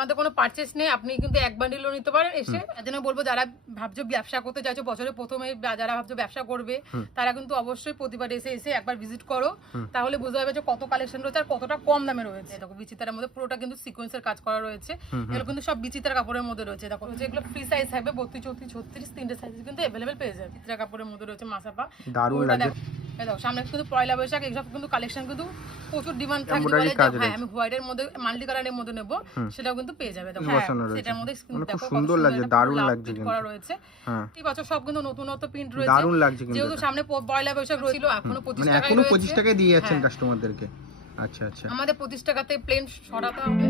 আমাদের কোনো পারচেজ নেই, আপনি কিন্তু এক বান্ডিলও নিতে পারেন এসে। এজন্য বলবো যারা ভাবছো ব্যবসা করতে চাইছো বছরের প্রথমে, যারা ভাবছো ব্যবসা করবে তারা কিন্তু অবশ্যই প্রতিবার এসে একবার ভিজিট করো, তাহলে বুঝতে পারবে যে কত কালেকশন রয়েছে আর কতটা কম দামে রয়েছে। দেখো বিচিত্রার মধ্যে পুরোটা কিন্তু সিকোয়েন্সের কাজ করা রয়েছে, এগুলো কিন্তু সব বিচিত্রা কাপড়ের মধ্যে রয়েছে। দেখো এগুলো ফ্রি সাইজ থাকবে, 32, 34, 36 তিনটে সাইজ কিন্তু अवेलेबल পেয়ে যাবে। বিচিত্রা কাপড়ের মধ্যে রয়েছে মাসাপা, দারুণ লাগে। দেখো সামনে কিন্তু পয়লা বৈশাখ, এইসব কিন্তু কালেকশন কিন্তু প্রচুর ডিমান্ড থাকে। হ্যাঁ, আমি হোয়াইটের মধ্যে মাল্টি কালারের মধ্যে নেব, সেটাও কিন্তু পেয়ে যাবে। দেখো সেটার মধ্যে দেখো সুন্দর লাগছে, দারুণ লাগছে কিন্তু করা রয়েছে। ঠিক আছে, সব কিন্তু নতুনত্ব প্রিন্ট রয়েছে, দারুণ লাগছে। কিন্তু যেহেতু সামনে পয়লা বৈশাখ ছিল, এখনো 25 টাকা, এখনো 25 টাকায় দিয়ে যাচ্ছেন কাস্টমারদেরকে। আচ্ছা আচ্ছা, আমাদের 25 টাকাতে প্লেন সরাতে হবে।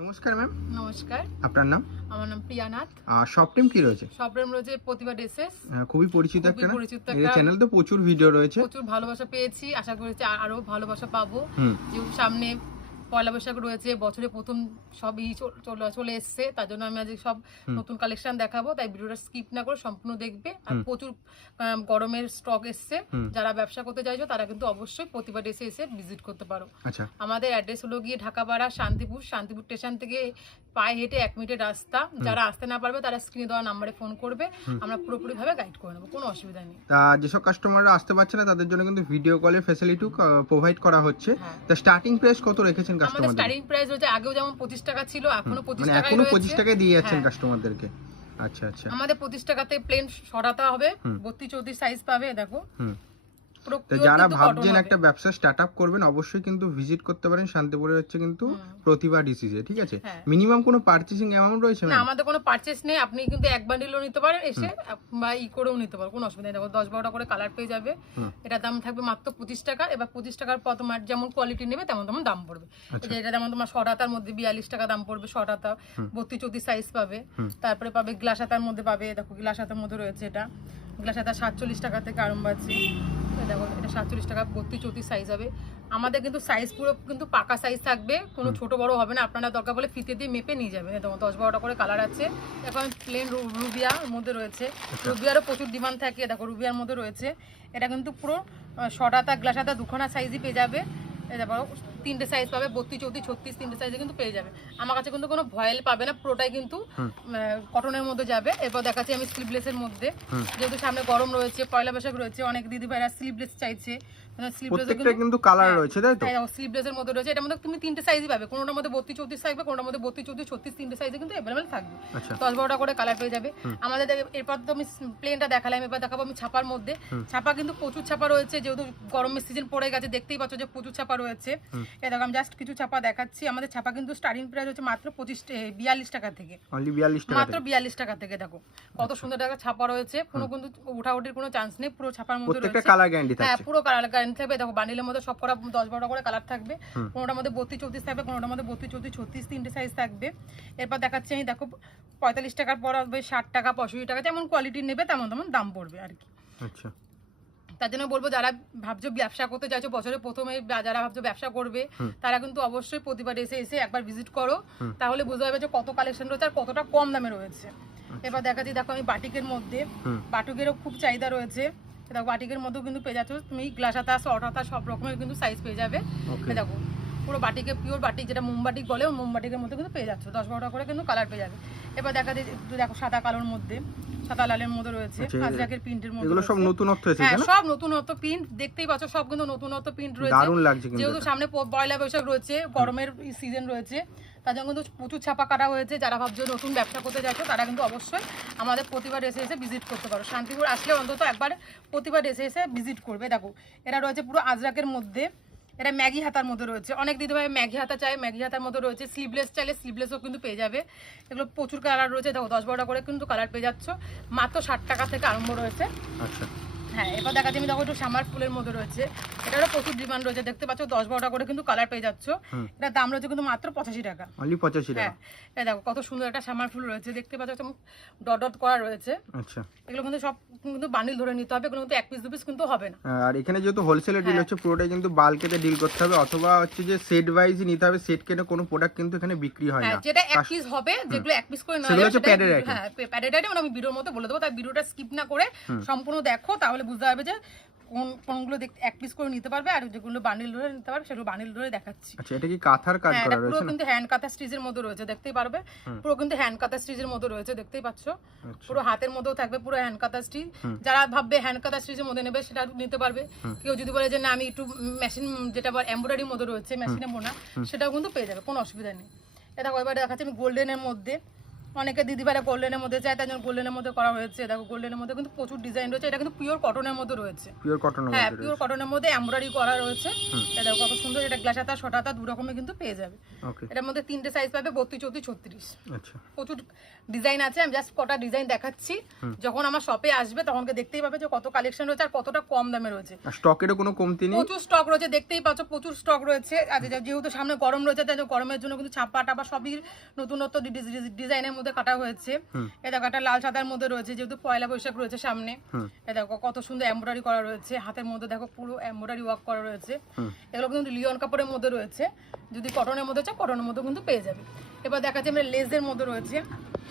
নমস্কার ম্যাম। নমস্কার, আপনার নাম? আমার নাম প্রিয়া নাথ। শপ নেম কি রয়েছে? শপ নেম রয়েছে প্রতিভা ড্রেসেস। খুবই পরিচিত একটা নাম। এই চ্যানেল তো প্রচুর ভিডিও রয়েছে, প্রচুর ভালোবাসা পেয়েছি, আশা করছি আরো ভালোবাসা পাবো। যেহেতু সামনে পয়লা বৈশাখ রয়েছে, বছরে প্রথম সবই চলে এসছে, তার জন্য আমি আজকে সব নতুন কালেকশন দেখাবো, তাই ভিডিওটা স্কিপ না করে সম্পূর্ণ দেখবে। আর প্রচুর গরমের স্টক এসছে, যারা ব্যবসা করতে চাইছো তারা কিন্তু অবশ্যই প্রতিভা ড্রেসে এসে ভিজিট করতে পারো। আচ্ছা, আমাদের অ্যাড্রেস হলো গিয়ে ঢাকাপাড়া শান্তিপুর স্টেশন থেকে পায়ে হেঁটে 1 মিনিটের রাস্তা। যারা আসতে না পারবে তারা স্ক্রিনে দেওয়া নাম্বারে ফোন করবে, আমরা পুরোপুরি ভাবে গাইড করে নেবো, কোনো অসুবিধা নেই। তা যেসব কাস্টমাররা আসতে পারছে না তাদের জন্য কিন্তু ভিডিও কলের ফ্যাসিলিটি প্রোভাইড করা হচ্ছে। তা স্টার্টিং প্রাইস কত রেখেছেন আমাদের কাস্টমারদের? স্টার্টিং প্রাইস রয়েছে, আগেও যেমন 25 টাকা ছিল, এখনো 25 মানে টাকাই এখনো রয়েছে। 25 টাকায় দিয়ে যাচ্ছেন কাস্টমারদেরকে। আচ্ছা আচ্ছা, আমাদের 25 টাকাতে প্লেন সরাতে হবে, 32, 34 সাইজ পাবে। দেখো তো যারা ভাবছেন একটা ব্যবসা স্টার্ট আপ করবেন অবশ্যই কিন্তু ভিজিট করতে পারেন শান্তিপুরে হচ্ছে কিন্তু প্রতিভা ডিসিজে। ঠিক আছে, মিনিমাম কোনো পারচেজিং অ্যামাউন্ট রয়েছে না? আমাদের কোনো পারচেজ নেই, আপনি কিন্তু এক বান্ডিলও নিতে পারেন এসে, বা করেও নিতে পারেন, কোনো অসুবিধা নেই। দেখো 10-12টা করে কালার পেয়ে যাবে। এটার দাম থাকবে মাত্র 25 টাকা। এবার 25 টাকার পর তোমার যেমন কোয়ালিটি নেবে তেমন তেমন দাম পড়বে। এটা যেমন তোমার শর্ট হাতার মধ্যে 42 টাকা দাম পড়বে, শর্ট হাতা 32, 34 সাইজ পাবে। তারপরে পাবে গ্লাস হাতার মধ্যে পাবে, দেখো গ্লাস হাতার মধ্যে রয়েছে, এটা গ্লাস হাতা 47 টাকা থেকে আরম্ভ আছে। দেখো এটা 47 টাকা, 32, 34 সাইজ হবে। আমাদের কিন্তু সাইজ পুরো কিন্তু পাকা সাইজ থাকবে, কোনো ছোট বড় হবে না। আপনারা দরকার বলে ফিতে দিয়ে মেপে নিয়ে যাবেন। দেখো 10-12টা করে কালার আছে। এখন প্লেন রুবিয়ার মধ্যে রয়েছে, রুবিয়ারও প্রচুর ডিমান্ড থাকে। দেখো রুবিয়ার মধ্যে রয়েছে, এটা কিন্তু পুরো শর্ট হাতা গ্লাস হাতা দুখানা সাইজই পেয়ে যাবে। দেখো 3টে সাইজ পাবে, 32, 34, 36 3টে সাইজে কিন্তু পেয়ে যাবে। আমার কাছে কিন্তু কোনো ভয়েল পাবে না, পুরোটাই কিন্তু কটনের মধ্যে যাবে। এরপর দেখাচ্ছি আমি স্লিভলেসের মধ্যে, যেহেতু সামনে গরম রয়েছে, পয়লা বৈশাখ রয়েছে, অনেক দিদি ভাইরা স্লিভলেস চাইছে। প্রত্যেকটা কিন্তু কালার রয়েছে, তাই তো? স্লিভলেসের মধ্যে রয়েছে, এটার মধ্যে তুমি 3টে সাইজই পাবে, কোনোটার মধ্যে 32, 34 থাকবে, কোনোটার মধ্যে 32, 34, 36 3টে সাইজে কিন্তু अवेलेबल থাকবে। 10-12টা করে কালার পেয়ে যাবে আমাদের। এরপর তো আমি প্লেনটা দেখালাম, এবার দেখাবো আমি ছাপার মধ্যে। ছাপা কিন্তু প্রচুর ছাপা রয়েছে, যেহেতু গরমের সিজন পড়ে গেছে, দেখতেই পাচ্ছ যে প্রচুর ছাপা রয়েছে। এই দেখো আমি জাস্ট কিছু ছাপা দেখাচ্ছি। আমাদের ছাপা কিন্তু স্টার্টিং প্রাইস হচ্ছে মাত্র 42 টাকা থেকে, মাত্র 42 টাকা থেকে। দেখো কত সুন্দর টাকা ছাপা রয়েছে, কোনো কিন্তু উঠাউটির কোনো চান্স নেই, পুরো ছাপার মধ্যে রয়েছে। হ্যাঁ, পুরো কালার গ্যারান্টি থাকবে। দেখো বান্ডিলের মধ্যে সব করা 10-12টা করে কালার থাকবে, কোনোটার মধ্যে 32, 34 থাকবে, কোনোটার মধ্যে 32, 34, 36 3টে সাইজ থাকবে। এরপর দেখাচ্ছি আমি, দেখো 45 টাকার পর আসবে 60 টাকা, 65 টাকা, যেমন কোয়ালিটি নেবে তেমন তেমন দাম পড়বে আর কি। আচ্ছা, তার জন্য বলবো যারা ভাবছো ব্যবসা করতে চাইছো বছরের প্রথমে, যারা ভাবছো ব্যবসা করবে তারা কিন্তু অবশ্যই প্রতিবার এসে একবার ভিজিট করো, তাহলে বুঝতে পারবে যে কত কালেকশন রয়েছে আর কতটা কম দামে রয়েছে। এবার দেখাচ্ছি, দেখো আমি বাটিকের মধ্যে, বাটিকেরও খুব চাহিদা রয়েছে। দেখো বাটিকের মধ্যেও কিন্তু পেয়ে যাচ্ছ তুমি গ্লাস হাতা, শর্ট হাতা সব রকমের কিন্তু সাইজ পেয়ে যাবে। দেখো পুরো বাটিকে, পিওর বাটিক, যেটা মোমবাটিক বলে, মোমবাটিকের মধ্যে কিন্তু পেয়ে যাচ্ছ, 10-12টা করে কিন্তু কালার পেয়ে যাবে। এবার দেখাচ্ছি, দেখো সাদা কালোর মধ্যে, সাদা লালের মধ্যে রয়েছে, আজরাকের প্রিন্টের মধ্যে, এগুলো সব নতুনত্ব এসেছে। হ্যাঁ, সব নতুনত্ব প্রিন্ট, দেখতেই পাচ্ছ সব কিন্তু নতুনত্ব প্রিন্ট রয়েছে, দারুণ লাগছে। যেহেতু সামনে পয়লা বৈশাখ রয়েছে, গরমের সিজন রয়েছে, তার জন্য কিন্তু প্রচুর ছাপা কাটা হয়েছে। যারা ভাবছো নতুন ব্যবসা করতে যাচ্ছ তারা কিন্তু অবশ্যই আমাদের প্রতিবার এসে ভিজিট করতে পারো। শান্তিপুর আসলে অন্তত একবার প্রতিবার এসে ভিজিট করবে। দেখো এটা রয়েছে পুরো আজরাকের মধ্যে, এটা ম্যাগি হাতার মধ্যে রয়েছে, অনেক দিদিভাই ম্যাগি হাতা চাই, ম্যাগি হাতার মধ্যে রয়েছে। স্লিভলেস চাইলে স্লিভলেসও কিন্তু পেয়ে যাবে। এগুলো প্রচুর কালার রয়েছে, দেখো 10-12টা করে কিন্তু কালার পেয়ে যাচ্ছ। মাত্র 60 টাকা থেকে আরম্ভ রয়েছে। আচ্ছা হ্যাঁ, এবার দেখাচ্ছি আমি, দেখো একটু সামার ফুলের মধ্যে রয়েছে, এটারও প্রচুর ডিমান্ড রয়েছে, দেখতে পাচ্ছ 10-12টা করে কিন্তু কালার পেয়ে যাচ্ছ। এটার দাম রয়েছে কিন্তু মাত্র 85 টাকা। অনলি 85 টাকা। হ্যাঁ, এই দেখো কত সুন্দর একটা সামার ফুল রয়েছে, দেখতে পাচ্ছ ডট ডট করা রয়েছে। আচ্ছা, এগুলো কিন্তু সব কিন্তু বান্ডিল ধরে নিতে হবে, এগুলো কিন্তু 1 পিস 2 পিস কিন্তু হবে না। আর এখানে যেহেতু হোলসেলে ডিল হচ্ছে, পুরোটাই কিন্তু বাল্কেতে ডিল করতে হবে, অথবা হচ্ছে যে সেট ওয়াইজ নিতে হবে। সেট কেটে কোনো প্রোডাক্ট কিন্তু এখানে বিক্রি হয় না। যেটা 1 পিস হবে, যেগুলো 1 পিস করে নেওয়া সেগুলো যাবে, হচ্ছে প্যাডেড আইটেম। হ্যাঁ প্যাডেড আইটেম, আমি ভিডিওর মধ্যে বলে দেবো, তাই ভিডিওটা স্কিপ না করে সম্পূর্ণ দেখো, তাহলে বুঝতে পারবে যে কোনগুলো 1 পিস করে নিতে পারবে, আর যেগুলো বান্ডিল ধরে নিতে পারবে সেগুলো বান্ডিল ধরে দেখাচ্ছি। আচ্ছা, এটা কি কাঁথার কাজ করা রয়েছে? পুরো কিন্তু হ্যান্ড কাঁথা স্টিচের মধ্যে রয়েছে, দেখতেই পারবে। পুরো কিন্তু হ্যান্ড কাঁথা স্টিচের মধ্যে রয়েছে, দেখতেই পাচ্ছ। পুরো হাতের মধ্যেও থাকবে পুরো হ্যান্ড কাঁথা স্টিচ। যারা ভাববে হ্যান্ড কাঁথা স্টিচের মধ্যে নেবে সেটা নিতে পারবে। কেউ যদি বলে যে না আমি একটু মেশিন, যেটা আবার এমব্রয়ডারির মধ্যে রয়েছে, মেশিনে বোনা, সেটাও কিন্তু পেয়ে যাবে, কোনো অসুবিধা নেই। এটা এবার দেখাচ্ছি আমি গোল্ডেনের মধ্যে, অনেকে দিদিভাইরা গোল্ডেনের মধ্যে চায়, তাই জন্য গোল্ডেনের মধ্যে করা হয়েছে। দেখো গোল্ডেনের মধ্যে কিন্তু প্রচুর ডিজাইন রয়েছে, এটা কিন্তু পিওর কটনের মধ্যে রয়েছে। পিওর কটনের হ্যাঁ, মধ্যে পিওর কটনের মধ্যে এমব্রয়ডারি করা রয়েছে। এটা কত সুন্দর, এটা গ্লাস হাতা শর্ট হাতা দু রকমের কিন্তু পেয়ে যাবে। ওকে, এটার মধ্যে 3টে সাইজ পাবে, 32, 34, 36। আচ্ছা, প্রচুর ডিজাইন আছে, আমি জাস্ট কটা ডিজাইন দেখাচ্ছি। যখন আমার শপে আসবে তখনকে দেখতেই পাবে যে কত কালেকশন রয়েছে আর কতটা কম দামে রয়েছে। আর স্টকেরও কোনো কমতি নেই, প্রচুর স্টক রয়েছে, দেখতেই পাচ্ছ প্রচুর স্টক রয়েছে। আর যেহেতু সামনে গরম রয়েছে, তাই গরমের জন্য কিন্তু ছাপা টাপা সবই নতুনত্ব ডিজাইনের মধ্যে কাটা হয়েছে। এই দেখো একটা লাল সাদার মধ্যে রয়েছে, যেহেতু পয়লা বৈশাখ রয়েছে সামনে। এই দেখো কত সুন্দর এমব্রয়ডারি করা রয়েছে, হাতের মধ্যে দেখো পুরো এমব্রয়ডারি ওয়ার্ক করা রয়েছে। এগুলো কিন্তু লিওন কাপড়ের মধ্যে রয়েছে, যদি কটনের মধ্যে চাও কটনের মধ্যে কিন্তু পেয়ে যাবে। এবার দেখাচ্ছি আমরা লেসের মধ্যে রয়েছে,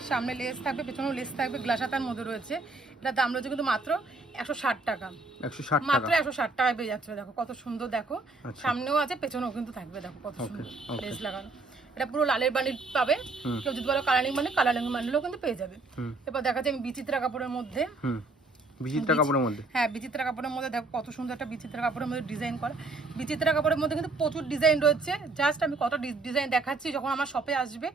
সামনে লেস থাকবে, পেছনেও লেস থাকবে, গ্লাস হাতার মধ্যে রয়েছে। এটার দাম রয়েছে কিন্তু মাত্র 160 টাকা। 160 টাকা, মাত্র 160 টাকায় পেয়ে যাচ্ছে। দেখো কত সুন্দর, দেখো সামনেও আছে পেছনেও কিন্তু থাকবে, দেখো কত সুন্দর লেস লাগানো। এটা পুরো লালের বান্ডিল পাবে, কেউ যদি বলো কালারিং বান্ডিল, কালারিং বান্ডিলও কিন্তু পেয়ে যাবে। এবার দেখাচ্ছি আমি বিচিত্রা কাপড়ের মধ্যে, বিচিত্রা কাপড়ের মধ্যে, হ্যাঁ বিচিত্রা কাপড়ের মধ্যে দেখো কত সুন্দর একটা বিচিত্রা কাপড়ের মধ্যে ডিজাইন করা। বিচিত্রা কাপড়ের মধ্যে কিন্তু প্রচুর ডিজাইন রয়েছে, জাস্ট আমি কত ডিজাইন দেখাচ্ছি, যখন আমার শপে আসবে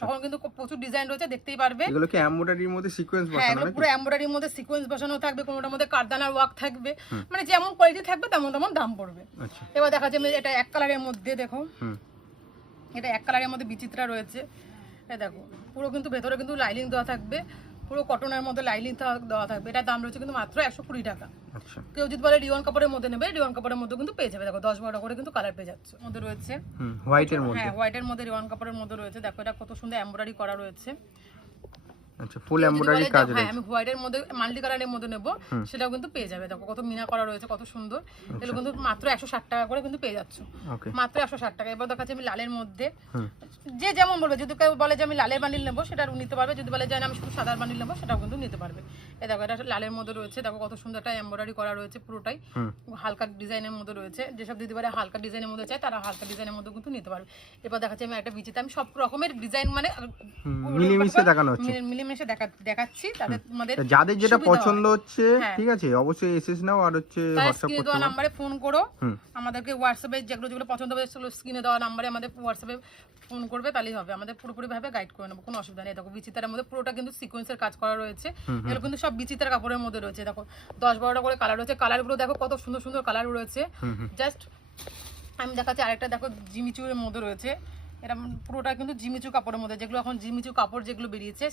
তখন কিন্তু প্রচুর ডিজাইন রয়েছে, দেখতেই পারবে। এগুলো কি এমব্রয়ডারির মধ্যে সিকোয়েন্স বসানো? হ্যাঁ, এগুলো পুরো এমব্রয়ডারির মধ্যে সিকোয়েন্স বসানো থাকবে, কোনোটার মধ্যে কারদানার ওয়ার্ক থাকবে, মানে যেমন কোয়ালিটি থাকবে তেমন তেমন দাম পড়বে। আচ্ছা, এবার দেখা যাবে এটা 1 কালারের মধ্যে, দেখো এটা 1 কালারের মধ্যে বিচিত্রা রয়েছে। এই দেখো পুরো কিন্তু ভেতরে কিন্তু লাইনিং দেওয়া থাকবে, পুরো কটনের মধ্যে লাইনিং দেওয়া থাকবে। এটার দাম রয়েছে কিন্তু মাত্র 120 টাকা। আচ্ছা, কেউ যদি বলে রিওন কাপড়ের মধ্যে নেবে, রিওন কাপড়ের মধ্যে কিন্তু পেয়ে যাবে। দেখো 10-12টা করে কিন্তু কালার পেয়ে যাচ্ছে। মধ্যে রয়েছে হোয়াইটের মধ্যে, হ্যাঁ হোয়াইটের মধ্যে রিওন কাপড়ের মধ্যে রয়েছে, দেখো এটা কত সুন্দর এমব্রয়ডারি করা রয়েছে। আচ্ছা, ফুল এমব্রয়ডারি কাজ রয়েছে। হ্যাঁ, আমি হোয়াইটের মধ্যে মাল্টি কালারের মধ্যে নেব, সেটাও কিন্তু পেয়ে যাবে। দেখো কত মিনা করা রয়েছে, কত সুন্দর। এগুলো কিন্তু মাত্র 160 টাকা করে কিন্তু পেয়ে যাচ্ছ, মাত্র 160 টাকা। এবার দেখাচ্ছি আমি লালের মধ্যে, যে যেমন বলবে, যদি কেউ বলে যে আমি লালের বান্ডিল নেবো সেটাও নিতে পারবে, যদি বলে যে আমি শুধু সাদার বান্ডিল নেবো সেটাও কিন্তু নিতে পারবে। এই দেখো এটা লালের মধ্যে রয়েছে, দেখো কত সুন্দর একটা এমব্রয়ডারি করা রয়েছে, পুরোটাই হালকা ডিজাইনের মধ্যে রয়েছে। যেসব দিতে পারে হালকা ডিজাইনের মধ্যে চায় তারা হালকা ডিজাইনের মধ্যে কিন্তু নিতে পারবে। এবার দেখাচ্ছি আমি একটা বিচিতে, আমি সব রকমের ডিজাইন মানে মিলেমিশে দেখানো হচ্ছে, মিলেমিশে দেখাচ্ছি তাদের মধ্যে যাদের যেটা পছন্দ হচ্ছে। ঠিক আছে, অবশ্যই এসএস নাও, আর হচ্ছে হোয়াটসঅ্যাপ করতে দেওয়া নম্বরে ফোন করো, আমাদেরকে হোয়াটসঅ্যাপে যেগুলো পছন্দ হবে সেগুলো স্ক্রিনে দেওয়া নম্বরে আমাদের হোয়াটসঅ্যাপে ফোন করবে, তাহলেই হবে। আমাদের পুরোপুরি ভাবে গাইড করে নেবো, কোনো অসুবিধা নেই। দেখো বিচিত্রার মধ্যে পুরোটা কিন্তু সিকোয়েন্সের কাজ করা রয়েছে, এগুলো কিন্তু সব বিচিত্রার কাপড়ের মধ্যে রয়েছে। দেখো 10-12টা করে কালার রয়েছে, কালারগুলো দেখো কত সুন্দর সুন্দর কালার রয়েছে। জাস্ট আমি দেখাচ্ছি আরেকটা, দেখো জিমিচুর মধ্যে রয়েছে, এটা পুরোটা কিন্তু জিমিচু কাপড়ের মধ্যে, যেগুলো এখন জিমিচু কাপড় যেগুলো বেরিয়েছে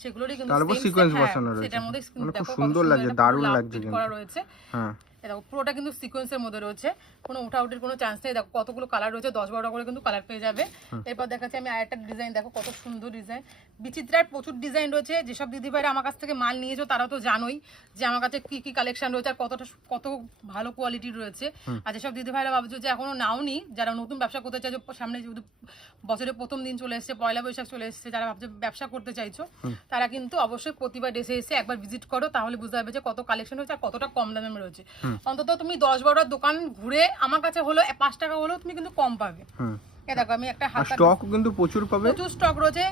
সেগুলোরই কিন্তু সিকোয়েন্স বসানো রয়েছে, সেটার মধ্যে খুব সুন্দর লাগছে, দারুণ লাগছে কিন্তু করা রয়েছে। হ্যাঁ, দেখো পুরোটা কিন্তু সিকোয়েন্সের মধ্যে রয়েছে, কোনো উঠাউটির কোনো চান্স নেই। দেখো কতগুলো কালার রয়েছে, 10-12টা করে কিন্তু কালার পেয়ে যাবে। এরপর দেখাচ্ছি আমি আরেকটা ডিজাইন, দেখো কত সুন্দর ডিজাইন। বিচিত্রার প্রচুর ডিজাইন রয়েছে, যেসব দিদিভাইরা আমার কাছ থেকে মাল নিয়েছো তারা তো জানোই যে আমার কাছে কি কি কালেকশন রয়েছে আর কত ভালো কোয়ালিটির রয়েছে। আর যেসব দিদিভাইরা ভাবছো যে এখনো নাওনি, যারা নতুন ব্যবসা করতে চাইছো, সামনে যেহেতু বছরের প্রথম দিন চলে এসছে, পয়লা বৈশাখ চলে এসছে, যারা ভাবছো ব্যবসা করতে চাইছো তারা কিন্তু অবশ্যই প্রতিবার এসে একবার ভিজিট করো, তাহলে বুঝতে পারবে যে কত কালেকশন রয়েছে আর কতটা কম দামে রয়েছে। অন্তত তুমি 10-12টা দোকান ঘুরে আমার কাছে হলো 5 টাকা হলেও তুমি কিন্তু কম পাবে। এই দেখো আমি একটা হাতা, স্টক কিন্তু প্রচুর পাবে, প্রচুর স্টক রয়েছে।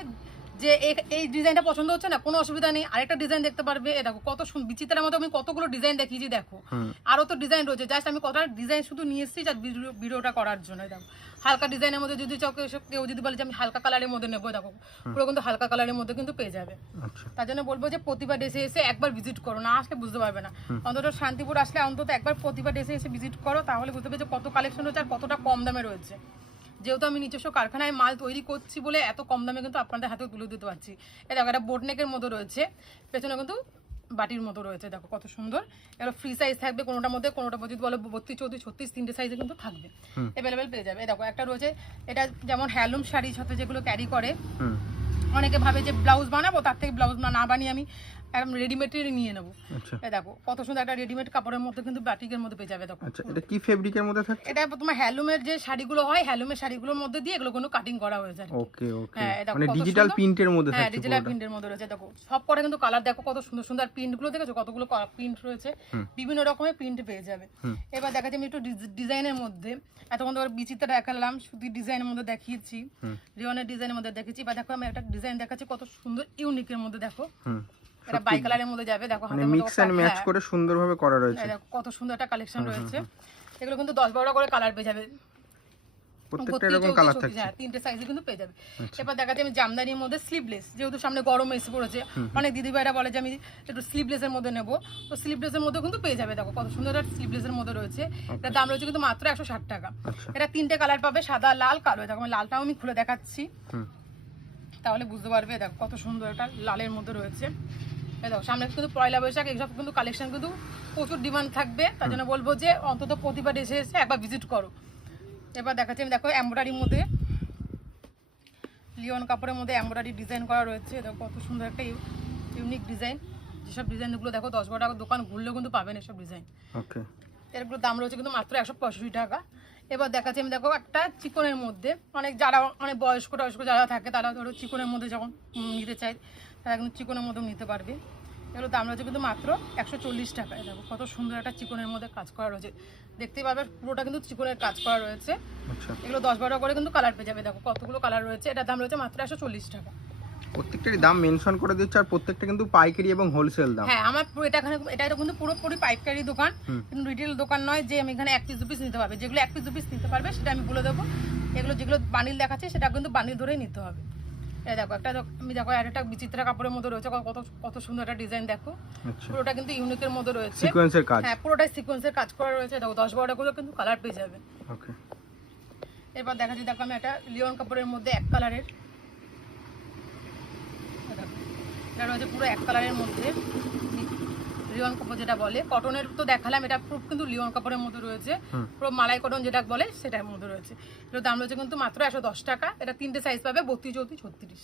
যে এই ডিজাইনটা পছন্দ হচ্ছে না, কোনো অসুবিধা নেই, আরেকটা ডিজাইন দেখতে পারবে। এ দেখো কত বিচিত্রের মধ্যে আমি কতগুলো ডিজাইন দেখিয়েছি, দেখো আরো তো ডিজাইন রয়েছে, জাস্ট আমি কতটা ডিজাইন শুধু নিয়ে এসেছি জাস্ট ভিডিওটা করার জন্য। দেখো হালকা ডিজাইনের মধ্যে যদি কেউ যদি বলে যে আমি হালকা কালারের মধ্যে নেবো, দেখো পুরো কিন্তু হালকা কালারের মধ্যে কিন্তু পেয়ে যাবে। তার জন্য বলবো যে প্রতিভা ড্রেসে এসে একবার ভিজিট করো, না আসলে বুঝতে পারবে না। অন্তত শান্তিপুর আসলে অন্তত একবার প্রতিভা ড্রেসে এসে ভিজিট করো, তাহলে বুঝতে পারবে যে কত কালেকশন রয়েছে আর কতটা কম দামে রয়েছে। যেহেতু আমি নিজস্ব কারখানায় মাল তৈরি করছি বলে এত কম দামে কিন্তু আপনাদের হাতে তুলে দিতে পারছি। এই দেখো একটা বোটনেকের মতো রয়েছে, পেছনে কিন্তু বাটির মতো রয়েছে, দেখো কত সুন্দর। এবার ফ্রি সাইজ থাকবে কোনোটার মধ্যে, কোনোটা যদি বলো 32, 34, 36 তিনটে সাইজে কিন্তু থাকবে, অ্যাভেলেবেল পেয়ে যাবে। দেখো একটা রয়েছে, এটা যেমন হ্যান্ডলুম শাড়ির সাথে যেগুলো ক্যারি করে, অনেকে ভাবে যে ব্লাউজ বানাবো, তার থেকে ব্লাউজ না বানিয়ে আমি একদম রেডিমেডেরই নিয়ে নেবো। এই দেখো কত সুন্দর একটা রেডিমেড কাপড়ের মধ্যে কিন্তু বাটিকের মধ্যে পেয়ে যাবে। দেখো আচ্ছা, এটা কি ফেব্রিকের মধ্যে থাকে? এটা তোমার হ্যান্ডলুমের যে শাড়িগুলো হয়, হ্যান্ডলুমের শাড়িগুলোর মধ্যে দিয়ে এগুলো কোনো কাটিং করা হয়েছে। ওকে ওকে, মানে ডিজিটাল প্রিন্টের মধ্যে থাকে। হ্যাঁ, ডিজিটাল প্রিন্টের মধ্যে রয়েছে। দেখো সব কটা কিন্তু কালার, দেখো কত সুন্দর সুন্দর প্রিন্টগুলো, দেখেছো কতগুলো প্রিন্ট রয়েছে, বিভিন্ন রকমের প্রিন্ট পেয়ে যাবে। এবার দেখা যাচ্ছে আমি একটু ডিজাইনের মধ্যে, এতক্ষণ তো বিচিত্র দেখালাম, শুধু ডিজাইনের মধ্যে দেখিয়েছি, রিওনের ডিজাইনের মধ্যে দেখেছি। বা দেখো আমি একটা ডিজাইন দেখাচ্ছি কত সুন্দর ইউনিকের মধ্যে, দেখো এটা বাই কালারের মধ্যে যাবে। দেখো মানে মিক্স এন্ড ম্যাচ করে সুন্দরভাবে করা রয়েছে। দেখো কত সুন্দর একটা কালেকশন রয়েছে। এগুলো কিন্তু 10-12টা করে কালার পেয়ে যাবে, প্রত্যেকটা এরকম কালার থাকছে, তিনটে সাইজে কিন্তু পেয়ে যাবে। এবার দেখাচ্ছি আমি জামদানির মধ্যে স্লিভলেস, যেহেতু সামনে গরম এসে পড়েছে, অনেক দিদি ভাইরা বলে যে আমি একটু স্লিভলেসের মধ্যে নেবো, তো স্লিভলেসের মধ্যে কিন্তু পেয়ে যাবে। দেখো কত সুন্দর একটা স্লিভলেসের মধ্যে রয়েছে, এটার দাম রয়েছে কিন্তু মাত্র 160 টাকা। এটা তিনটে কালার পাবে, সাদা, লাল, কালো। দেখো আমি লালটাও আমি খুলে দেখাচ্ছি, তাহলে বুঝতে পারবে। দেখো কত সুন্দর একটা লালের মধ্যে রয়েছে। এই দেখো সামনে কিন্তু পয়লা বৈশাখ, এইসব কিন্তু কালেকশন কিন্তু প্রচুর ডিমান্ড থাকবে, তার জন্য বলবো যে অন্তত প্রতিবার এসে একবার ভিজিট করো। এবার দেখাচ্ছি আমি, দেখো এমব্রয়ডারির মধ্যে, লিওন কাপড়ের মধ্যে এমব্রয়ডারি ডিজাইন করা রয়েছে। দেখো কত সুন্দর একটা ইউনিক ডিজাইন। যেসব ডিজাইনগুলো দেখো 10-12 টাকার দোকান ঘুরলেও কিন্তু পাবেন এসব ডিজাইন। ওকে, এরগুলো দাম রয়েছে কিন্তু মাত্র 165 টাকা। এবার দেখাচ্ছি আমি, দেখো একটা চিকনের মধ্যে, অনেক বয়স্ক যারা থাকে তারা ধরো চিকনের মধ্যে যখন নিতে চায়, তারা কিন্তু চিকনের মধ্যেও নিতে পারবে। এগুলো দাম রয়েছে কিন্তু মাত্র 140 টাকায়। দেখো কত সুন্দর একটা চিকনের মধ্যে কাজ করা রয়েছে, দেখতেই পাবে পুরোটা কিন্তু চিকনের কাজ করা রয়েছে। এগুলো 10-12 করে কিন্তু কালার পেয়ে যাবে। দেখো কতগুলো কালার রয়েছে, এটার দাম রয়েছে মাত্র 140 টাকা। প্রত্যেকটারই দাম মেনশন করে দিচ্ছে, আর প্রত্যেকটা কিন্তু পাইকারি এবং হোলসেল দাম। হ্যাঁ, আমার এটা কিন্তু পুরোপুরি পাইকারি দোকান, কিন্তু রিটেল দোকান নয় যে আমি এখানে 1 পিস 2 পিস নিতে পারবে। যেগুলো 1 পিস 2 পিস নিতে পারবে সেটা আমি বলে দেবো। এগুলো যেগুলো বান্ডিল দেখাচ্ছে সেটা কিন্তু বান্ডিল ধরেই নিতে হবে। এই দেখো একটা বিচিত্রা কাপড়ের মধ্যে রয়েছে, কত সুন্দর একটা ডিজাইন। দেখো পুরোটা কিন্তু ইউনিকের মধ্যে রয়েছে, সিকোয়েন্সের কাজ। হ্যাঁ, পুরোটাই সিকোয়েন্সের কাজ করা রয়েছে। দেখো 10-12টা করে কিন্তু কালার পেয়ে যাবে। ওকে, এবার দেখাচ্ছি, দেখো আমি একটা লিওন কাপড়ের মধ্যে এক কালারের, এটা রয়েছে পুরো এক কালারের মধ্যে, লিওন কাপড় যেটা বলে, কটনের তো দেখালাম, এটা পুরো কিন্তু লিওন কাপড়ের মধ্যে রয়েছে, পুরো মালাই কটন যেটা বলে সেটার মধ্যে রয়েছে। এটার দাম রয়েছে কিন্তু মাত্র 110 টাকা। এটা তিনটে সাইজ পাবে, 32, 34, 36।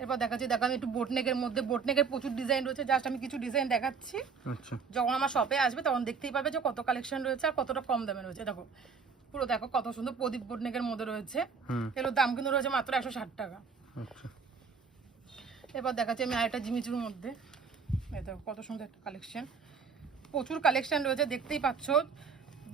এরপর দেখাচ্ছি, দেখো আমি একটু বোটনেকের মধ্যে, বোটনেকের প্রচুর ডিজাইন রয়েছে, জাস্ট আমি কিছু ডিজাইন দেখাচ্ছি। আচ্ছা, যখন আমার শপে আসবে তখন দেখতেই পাবে যে কত কালেকশন রয়েছে আর কতটা কম দামে রয়েছে। দেখো পুরো দেখো কত সুন্দর প্রদীপ বোটনেকের মধ্যে রয়েছে, এগুলোর দাম কিন্তু রয়েছে মাত্র 160 টাকা। আচ্ছা, এবার দেখাচ্ছি আমি আরেকটা জিমিচুর মধ্যে, এই দেখো কত সুন্দর একটা কালেকশন, প্রচুর কালেকশন রয়েছে, দেখতেই পাচ্ছ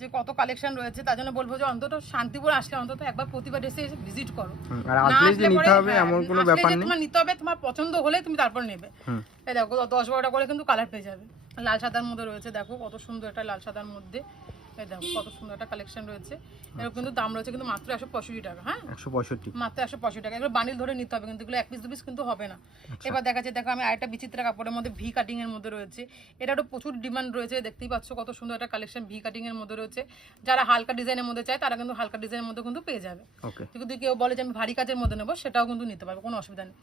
যে কত কালেকশন রয়েছে। তার জন্য বলবো যে অন্তত শান্তিপুর আসলে অন্তত একবার প্রতিবার এসে ভিজিট করো। আর আসলে যে নিতে হবে এমন কোনো ব্যাপার নেই, তোমার নিতে হবে, তোমার পছন্দ হলে তুমি তারপর নেবে। এই দেখো 10-12টা করে কিন্তু কালার পেয়ে যাবে। লাল সাদার মধ্যে রয়েছে, দেখো কত সুন্দর একটা লাল সাদার মধ্যে, এই দেখো কত সুন্দর একটা কালেকশন রয়েছে। এর কিন্তু দাম রয়েছে কিন্তু মাত্র 165 টাকা। হ্যাঁ, 165, মাত্র 165 টাকা। এগুলো বান্ডিল ধরে নিতে হবে, কিন্তু এগুলো 1 পিস 2 পিস কিন্তু হবে না। এবার দেখাচ্ছি, দেখো আমি আরেকটা বিচিত্রা কাপড়ের মধ্যে ভি কাটিং এর মধ্যে রয়েছে, এটারও প্রচুর ডিমান্ড রয়েছে, দেখতেই পাচ্ছ কত সুন্দর একটা কালেকশন ভি কাটিং এর মধ্যে রয়েছে। যারা হালকা ডিজাইনের মধ্যে চায় তারা কিন্তু হালকা ডিজাইনের মধ্যে কিন্তু পেয়ে যাবে। যদি কেউ বলে যে আমি ভারী কাজের মধ্যে নেবো, সেটাও কিন্তু নিতে পারবে, কোনো অসুবিধা নেই।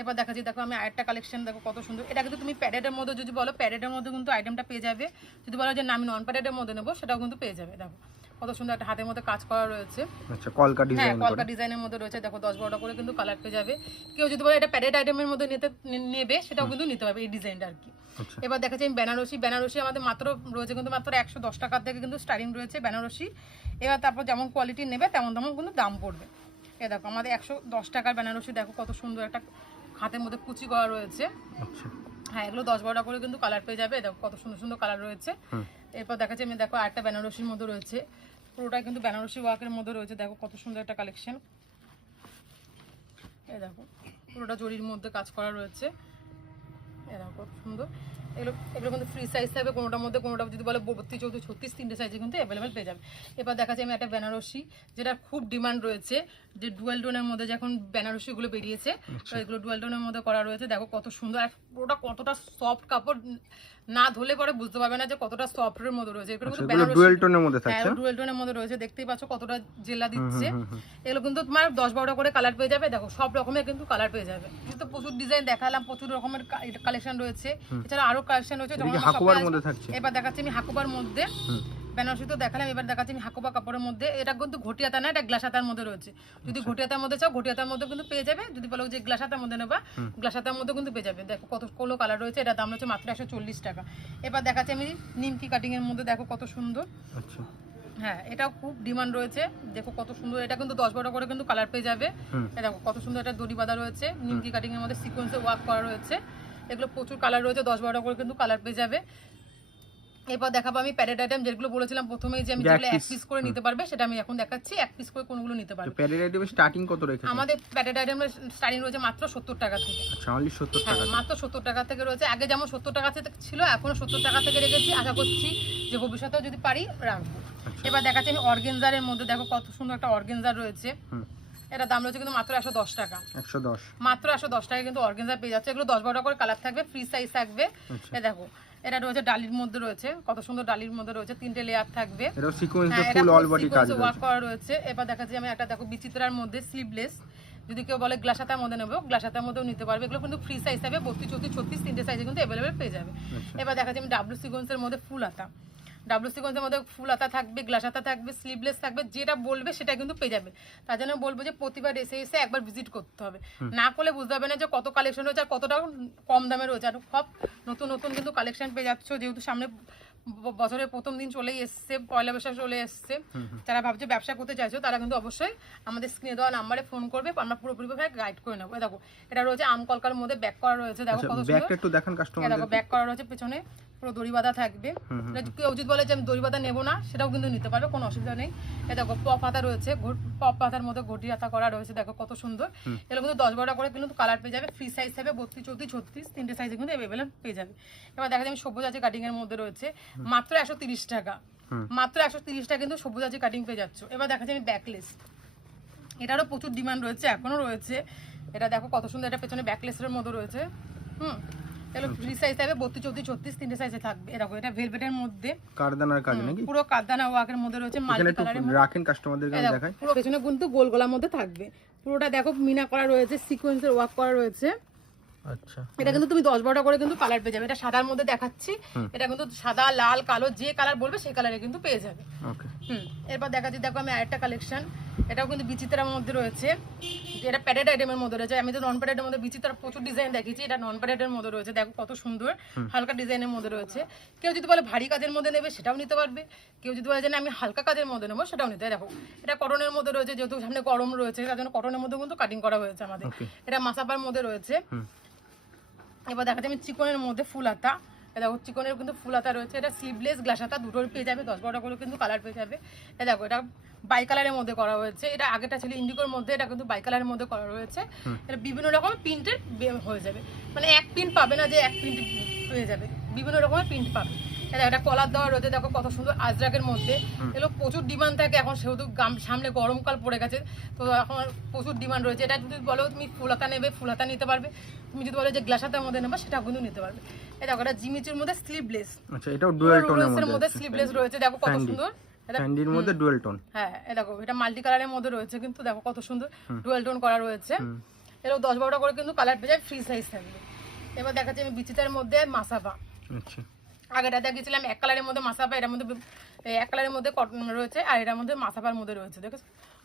এবার দেখাচ্ছি, দেখো আমি আরেকটা কালেকশন, দেখো কত সুন্দর। এটা কিন্তু তুমি প্যাডেডের মধ্যে যদি বলো, প্যাডেডের মধ্যে কিন্তু আইটেমটা পেয়ে যাবে। যদি বলো যে না আমি নন প্যাডেডের মধ্যে নেবো, সেটাও কিন্তু পেয়ে যাবে। দেখো কত সুন্দর একটা হাতের মধ্যে কাজ করা রয়েছে, আচ্ছা, কলকা ডিজাইন, হ্যাঁ কলকা ডিজাইনের মধ্যে রয়েছে। দেখো 10-12টা করে কিন্তু কালার পেয়ে যাবে। কেউ যদি বলে এটা প্যাডেড আইটেমের মধ্যে নেবে, সেটাও কিন্তু নিতে পারবে এই ডিজাইনটা আর কি। এবার দেখাচ্ছি আমি বেনারসি আমাদের মাত্র রয়েছে কিন্তু মাত্র 110 টাকার থেকে কিন্তু স্টার্টিং রয়েছে বেনারসি। এবার তারপর যেমন কোয়ালিটি নেবে তেমন কিন্তু দাম পড়বে। এ দেখো আমাদের 110 টাকার বেনারসি, দেখো কত সুন্দর একটা হাতের মধ্যে কুচি করা রয়েছে। হ্যাঁ, এগুলো 10-12টা করে কিন্তু কালার পেয়ে যাবে। দেখো কত সুন্দর সুন্দর কালার রয়েছে। এরপর দেখাচ্ছি আমি, দেখো আরেকটা বেনারসির মধ্যে রয়েছে, পুরোটা কিন্তু বেনারসি ওয়ার্কের মধ্যে রয়েছে। দেখো কত সুন্দর একটা কালেকশন, এই দেখো পুরোটা জরির মধ্যে কাজ করা রয়েছে, এরকম কত সুন্দর। এগুলো কিন্তু ফ্রি সাইজ থাকবে, কোনোটার মধ্যে কোনোটা যদি বলে 32, 34, 36 তিনটে সাইজে কিন্তু অ্যাভেলেবেল পেয়ে যাবে। এবার দেখাচ্ছি আমি একটা বেনারসি, যেটা খুব ডিমান্ড রয়েছে, যে ডুয়াল টোনের মধ্যে যখন বেনারসিগুলো বেরিয়েছে, তো এগুলো ডুয়াল টোনের মধ্যে করা রয়েছে। দেখো কত সুন্দর, আর পুরোটা কতটা সফট কাপড়, না ধরলে পরে বুঝতে পারবে না যে কতটা সফটের মধ্যে রয়েছে। এগুলো কিন্তু বেনারসি ডুয়াল টোনের মধ্যে থাকছে, হ্যাঁ ডুয়াল টোনের মধ্যে রয়েছে, দেখতেই পাচ্ছ কতটা জেলা দিচ্ছে। এগুলো কিন্তু তোমার 10-12টা করে কালার পেয়ে যাবে। দেখো সব রকমের কিন্তু কালার পেয়ে যাবে, কিন্তু প্রচুর ডিজাইন দেখালাম, প্রচুর রকমের কালেকশন রয়েছে, এছাড়া আরো কালেকশন রয়েছে। হাকুবার মধ্যে থাকছে, এবার দেখাচ্ছি আমি হাকুবার মধ্যে, বেনারসি তো দেখালাম, এবার দেখাচ্ছি আমি হাকুবা কাপড়ের মধ্যে। এটা কিন্তু ঘটিয়াতা না, এটা গ্লাস হাতার মধ্যে রয়েছে। যদি ঘটিয়াতার মধ্যে চাও ঘটিয়াতার মধ্যে কিন্তু পেয়ে যাবে, যদি বলো যে গ্লাস হাতার মধ্যে নেবা গ্লাস হাতার মধ্যে কিন্তু পেয়ে যাবে। দেখো কতগুলো কালার রয়েছে, এটা দাম রয়েছে মাত্র 140 টাকা। এবার দেখাচ্ছি আমি নিমকি কাটিং এর মধ্যে, দেখো কত সুন্দর। আচ্ছা হ্যাঁ এটাও খুব ডিমান্ড রয়েছে, দেখো কত সুন্দর। এটা কিন্তু 10-12টা করে কিন্তু কালার পেয়ে যাবে। দেখো কত সুন্দর, এটা দড়ি বাঁধা রয়েছে, নিমকি কাটিং এর মধ্যে সিকোয়েন্সে ওয়ার্ক করা রয়েছে। এগুলো প্রচুর কালার রয়েছে, 10-12টা করে কিন্তু কালার পেয়ে যাবে। এরপর দেখাবো আমি প্যাডেড আইটেম, যেগুলো বলেছিলাম প্রথমেই যে আমি যেগুলো এক পিস করে নিতে পারবে, সেটা আমি এখন দেখাচ্ছি এক পিস করে কোনগুলো নিতে পারবে। প্যাডেড আইটেমের স্টার্টিং কত রেখেছেন? আমাদের প্যাডেড আইটেমের স্টার্টিং রয়েছে মাত্র 70 টাকা থেকে। আচ্ছা অনলি 70 টাকা, মাত্র 70 টাকা থেকে রয়েছে। আগে যেমন 70 টাকা থেকে ছিল, এখনো 70 টাকা থেকে রেখেছি, আশা করছি যে ভবিষ্যতেও যদি পারি রাখবো। এবার দেখাচ্ছি আমি অর্গেনজারের মধ্যে, দেখো কত সুন্দর একটা অর্গেনজার রয়েছে। এটা দাম রয়েছে কিন্তু মাত্র 110 টাকা, 110 মাত্র 110 টাকা কিন্তু অর্গেনজার পেয়ে যাচ্ছে। এগুলো 10-12টা করে কালার থাকবে, ফ্রি সাইজ থাকবে। এই দেখো এটা রয়েছে ডালির মধ্যে রয়েছে, কত সুন্দর ডালির মধ্যে রয়েছে, 3টে লেয়ার থাকবে, এটা সিকোয়েন্সে ফুল অল বডি কাজ ওয়ার্ক করা রয়েছে। এবার দেখাচ্ছি আমি একটা, দেখো বিচিত্রার মধ্যে স্লিভলেস, যদি কেউ বলে গ্লাস হাতার মধ্যে নেবো গ্লাস হাতার মধ্যেও নিতে পারবে। এগুলো কিন্তু ফ্রি সাইজ থাকবে, 32, 34, 36 তিনটে সাইজে কিন্তু অ্যাভেলেবেল পেয়ে যাবে। এবার দেখাচ্ছি আমি ডাব্লু সিকোয়েন্সের মধ্যে ফুল হাতা, ডাব্লু সিকোয়েন্সের মধ্যে ফুল হাতা থাকবে, গ্লাস হাতা থাকবে, স্লিভলেস থাকবে, যেটা বলবে সেটা কিন্তু পেয়ে যাবে। তার জন্য বলবো যে প্রতিবার এসে এসে একবার ভিজিট করতে হবে, না করলে বুঝতে হবে না যে কত কালেকশন রয়েছে আর কতটা কম দামে রয়েছে। আর সব নতুন নতুন কিন্তু কালেকশন পেয়ে যাচ্ছ, যেহেতু সামনে বছরের প্রথম দিন চলেই এসছে, পয়লা বৈশাখ চলে এসছে। যারা ভাবছে ব্যবসা করতে চাইছো তারা কিন্তু অবশ্যই আমাদের স্ক্রিনে দেওয়া নাম্বারে ফোন করবে, আমরা পুরোপুরিভাবে গাইড করে নেবো। দেখো এটা রয়েছে আম কলকার মধ্যে ব্যাক করা রয়েছে, দেখো কত সুন্দর। ব্যাকটা একটু দেখান কাস্টমারদের। দেখো ব্যাক করা রয়েছে, পেছনে পুরো দড়ি বাঁধা থাকবে। কেউ যদি বলে যে আমি দড়ি বাঁধা নেবো না, সেটাও কিন্তু নিতে পারবে, কোনো অসুবিধা নেই। এই দেখো পপ হাতা রয়েছে, পপ হাতার মধ্যে ঘটি হাতা করা রয়েছে, দেখো কত সুন্দর। এগুলো কিন্তু 10-12টা করে কিন্তু কালার পেয়ে যাবে, ফ্রি সাইজ থাকবে, 32, 34, 36 তিনটে সাইজে কিন্তু অ্যাভেলেবল পেয়ে যাবে। এবার দেখা যায় আমি সবুজ আছে কাটিং এর মধ্যে রয়েছে, মাত্র 130 টাকা, মাত্র 130 টাকা কিন্তু সবুজ আছে কাটিং পেয়ে যাচ্ছ। এবার দেখা যায় আমি ব্যাকলেস, এটারও প্রচুর ডিমান্ড রয়েছে, এখনো রয়েছে। এটা দেখো কত সুন্দর, এটা পেছনে ব্যাকলেসের মধ্যে রয়েছে। এগুলো ফ্রি সাইজ থাকবে, 32, 34, 36 তিনটে সাইজে থাকবে। এরকম এটা ভেলভেটের মধ্যে কারদানার কাজ নাকি, পুরো কারদানা ওয়ার্কের মধ্যে রয়েছে, মাল্টি কালারের মধ্যে রাখেন কাস্টমারদের কাছে দেখাই। পুরো পেছনে কিন্তু গোল গলার মধ্যে থাকবে, পুরোটা দেখো মিনা করা রয়েছে, সিকোয়েন্সের ওয়ার্ক করা রয়েছে। আচ্ছা এটা কিন্তু তুমি 10-12টা করে কিন্তু কালার পেয়ে যাবে। এটা সাদার মধ্যে দেখাচ্ছি, এটা কিন্তু সাদা লাল কালো যে কালার বলবে সেই কালারে কিন্তু পেয়ে যাবে। ওকে এরপর দেখাচ্ছি, দেখো আমি আরেকটা কালেকশন, এটাও কিন্তু বিচিত্রার মধ্যে রয়েছে, এটা প্যাডেড আইটেমের মধ্যে রয়েছে। আমি তো নন প্যাডেডের মধ্যে বিচিত্রার প্রচুর ডিজাইন দেখিয়েছি, এটা নন প্যাডেডের মধ্যে রয়েছে, দেখো কত সুন্দর হালকা ডিজাইনের মধ্যে রয়েছে। কেউ যদি বলে ভারী কাজের মধ্যে নেবে সেটাও নিতে পারবে, কেউ যদি বলে যে আমি হালকা কাজের মধ্যে নেবো সেটাও নিতে। দেখো এটা কটনের মধ্যে রয়েছে, যেহেতু সামনে গরম রয়েছে তার জন্য কটনের মধ্যে কিন্তু কাটিং করা হয়েছে আমাদের। এটা মাসাপার মধ্যে রয়েছে। এবার দেখাচ্ছি আমি চিকনের মধ্যে ফুল হাতা, দেখো চিকনের কিন্তু ফুল হাতা রয়েছে, এটা স্লিভলেস গ্লাস হাতা দুটোর পেয়ে যাবে, 10-12টা করে কিন্তু কালার পেয়ে যাবে। দেখো এটা বাই কালারের মধ্যে করা হয়েছে, এটা আগেটা ছিল ইন্ডিগোর মধ্যে, এটা কিন্তু বাই কালারের মধ্যে করা রয়েছে। এটা বিভিন্ন রকমের প্রিন্টের হয়ে যাবে, মানে এক প্রিন্ট পাবে না যে এক প্রিন্ট পেয়ে যাবে, বিভিন্ন রকমের প্রিন্ট পাবে। এটা কলার দেওয়া রয়েছে, দেখো কত সুন্দর আজরাকের মধ্যে। এগুলো প্রচুর ডিমান্ড থাকে এখন, সেহেতু সামনে গরমকাল পড়ে গেছে, তো এখন প্রচুর ডিমান্ড রয়েছে। এটা যদি বলো তুমি ফুল হাতা নেবে ফুল হাতা নিতে পারবে, তুমি যদি বলো যে গ্লাস হাতার মধ্যে নেবে সেটা কিন্তু নিতে পারবে। দেখো এটা জিমিচুর মধ্যে স্লিভলেস, আচ্ছা এটাও ডুয়াল টোনের মধ্যে স্লিভলেস রয়েছে, দেখো কত সুন্দর। স্যান্ডির মধ্যে ডুয়াল টোন, হ্যাঁ দেখো এটা মাল্টি কালারের মধ্যে রয়েছে, কিন্তু দেখো কত সুন্দর ডুয়াল টোন করা রয়েছে। এরকম 10-12টা করে কিন্তু কালার পেয়ে যায়, ফ্রি সাইজ থাকবে। এবার দেখাচ্ছি আমি বিচিতার মধ্যে মাসাপা, আচ্ছা আগেটা দেখিয়েছিলাম এক কালারের মধ্যে মাসাপা, এটার মধ্যে এক কালারের মধ্যে কটন রয়েছে, আর এটার মধ্যে মাসাপার মধ্যে রয়েছে। দেখো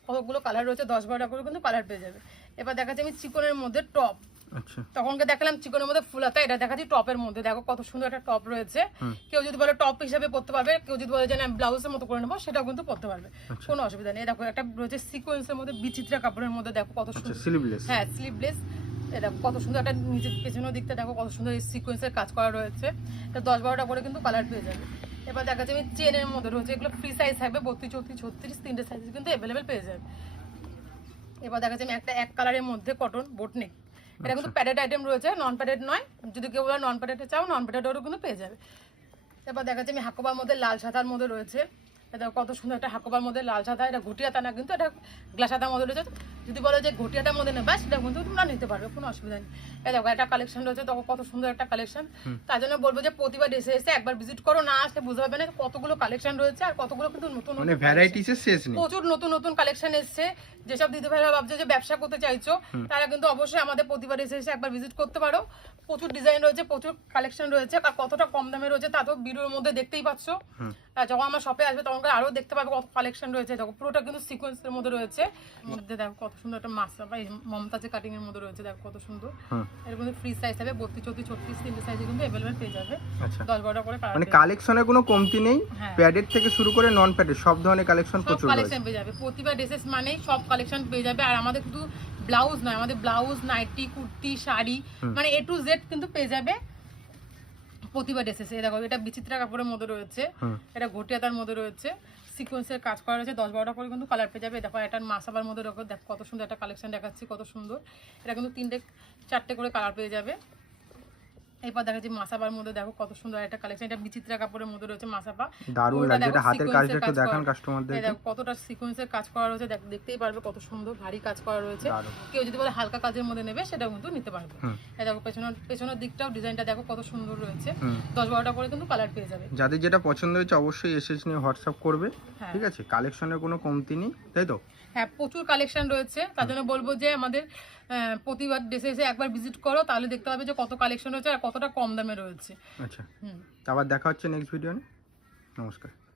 কতগুলো কালার রয়েছে, 10-12টা করে কিন্তু কালার পেয়ে যাবে। এবার দেখাচ্ছি আমি চিকনের মধ্যে টপ, আচ্ছা তখনকে দেখালাম চিকনের মধ্যে ফুল হাতা, এটা দেখাচ্ছি টপের মধ্যে, দেখো কত সুন্দর একটা টপ রয়েছে। কেউ যদি বলে টপ হিসাবে পরতে পারবে, কেউ যদি বলে যে আমি ব্লাউজের মতো করে নেবো সেটাও কিন্তু পরতে পারবে, কোনো অসুবিধা নেই। দেখো একটা রয়েছে সিকোয়েন্সের মধ্যে বিচিত্রা কাপড়ের মধ্যে, দেখো কত সুন্দর স্লিভলেস, হ্যাঁ স্লিভলেস। এটা কত সুন্দর একটা নিচের পেছনের দিকটা দেখো কত সুন্দর সিকোয়েন্সের কাজ করা রয়েছে, এটা 10-12টা করে কিন্তু কালার পেয়ে যাবে। এবার দেখা যাচ্ছে আমি চেনের মধ্যে রয়েছে, এগুলো ফ্রি সাইজ থাকবে, 32, 34, 36 তিনটে সাইজ কিন্তু অ্যাভেলেবেল পেয়ে যাবে। এবার দেখা যাচ্ছে আমি একটা এক কালারের মধ্যে কটন বোটনেক, এটা কিন্তু প্যাডেড আইটেম রয়েছে, নন প্যাডেড নয়। যদি কেউ বলে নন প্যাডেডে চাও, নন প্যাডেডেরও কিন্তু পেয়ে যাবে। এবার দেখা যাচ্ছে আমি হাকোবার মধ্যে লাল সাদার মধ্যে রয়েছে, এটা কত সুন্দর একটা হাকোবার মধ্যে লাল সাদা, এটা ঘটিয়াতা না কিন্তু এটা গ্লাস সাদার মধ্যে রয়েছে। যদি বলো যে ঘটিয়াটার মধ্যে নেবে সেটা কিন্তু তোমরা নিতে পারবে, কোনো অসুবিধা নেই। এই দেখো একটা কালেকশন রয়েছে, তখন কত সুন্দর একটা কালেকশন। তার জন্য বলবো যে প্রতিবার এসে একবার ভিজিট করো, না আসলে বুঝতে পারবে না কতগুলো কালেকশন রয়েছে আর কতগুলো কিন্তু নতুন মানে ভ্যারাইটিসের শেষ নেই, প্রচুর নতুন নতুন কালেকশন এসছে। যেসব দিদি ভাইরা ভাবছো যে ব্যবসা করতে চাইছো, তারা কিন্তু অবশ্যই আমাদের প্রতিবার এসে একবার ভিজিট করতে পারো। প্রচুর ডিজাইন রয়েছে, প্রচুর কালেকশন রয়েছে, আর কতটা কম দামে রয়েছে তা তো ভিডিওর মধ্যে দেখতেই পাচ্ছ। আর যখন আমার শপে আসবে তখন আরো দেখতে পাবে কত কালেকশন রয়েছে। দেখো পুরোটা কিন্তু সিকোয়েন্সের মধ্যে রয়েছে, মধ্যে দেখো কত সুন্দর একটা মাসা বা মমতাজের কাটিং এর মধ্যে রয়েছে, দেখো কত সুন্দর। এর মধ্যে ফ্রি সাইজ হবে 32, 34, 36 তিনটে সাইজে কিন্তু अवेलेबल পেয়ে যাবে। 10-12টা করে মানে কালেকশনের কোনো কমতি নেই, প্যাডেড থেকে শুরু করে নন প্যাডেড সব ধরনের কালেকশন প্রচুর রয়েছে। কালেকশন পেয়ে যাবে প্রতিভা ড্রেসেস মানেই সব কালেকশন পেয়ে যাবে। আর আমাদের শুধু ব্লাউজ নয়, আমাদের ব্লাউজ, নাইটি, কুর্তি, শাড়ি, মানে A to Z কিন্তু পেয়ে যাবে প্রতিভা ড্রেসেস। এই দেখো এটা বিচিত্রা কাপড়ের মধ্যে রয়েছে, এটা ঘটিয়াতার মধ্যে রয়েছে, সিকোয়েন্সের কাজ করা রয়েছে, 10-12টা করে কিন্তু কালার পেয়ে যাবে। দেখো এটা মাসাবার মধ্যে দেখো কত সুন্দর একটা কালেকশন দেখাচ্ছি, কত সুন্দর। এটা কিন্তু 3-4টে করে কালার পেয়ে যাবে। এরপর দেখা যাচ্ছে মাসাবার মধ্যে দেখো কত সুন্দর একটা কালেকশন, এটা বিচিত্রা কাপড়ের মধ্যে রয়েছে মাসাবা, দারুণ লাগছে। এটা হাতের কাজটা একটু দেখান কাস্টমারদের, দেখো কতটা সিকোয়েন্সের কাজ করা রয়েছে, দেখতেই পারবে কত সুন্দর ভারী কাজ করা রয়েছে। কেউ যদি বলে হালকা কাজের মধ্যে নেবে সেটাও কিন্তু নিতে পারবে। এই দেখো পেছনের দিকটাও ডিজাইনটা দেখো কত সুন্দর রয়েছে, 10-12টা করে কিন্তু কালার পেয়ে যাবে। যাদের যেটা পছন্দ হয়েছে অবশ্যই এসএস নিয়ে হোয়াটসঅ্যাপ করবে, ঠিক আছে? কালেকশনের কোনো কমতি নেই, তাই তো? হ্যাঁ, প্রচুর কালেকশন রয়েছে। তার জন্য বলবো যে আমাদের প্রতিবার ড্রেসে এসে একবার ভিজিট করো, তাহলে দেখতে পাবে যে কত কালেকশন রয়েছে আর কতটা কম দামে রয়েছে। আচ্ছা, আবার দেখা হচ্ছে নেক্সট ভিডিও। নমস্কার।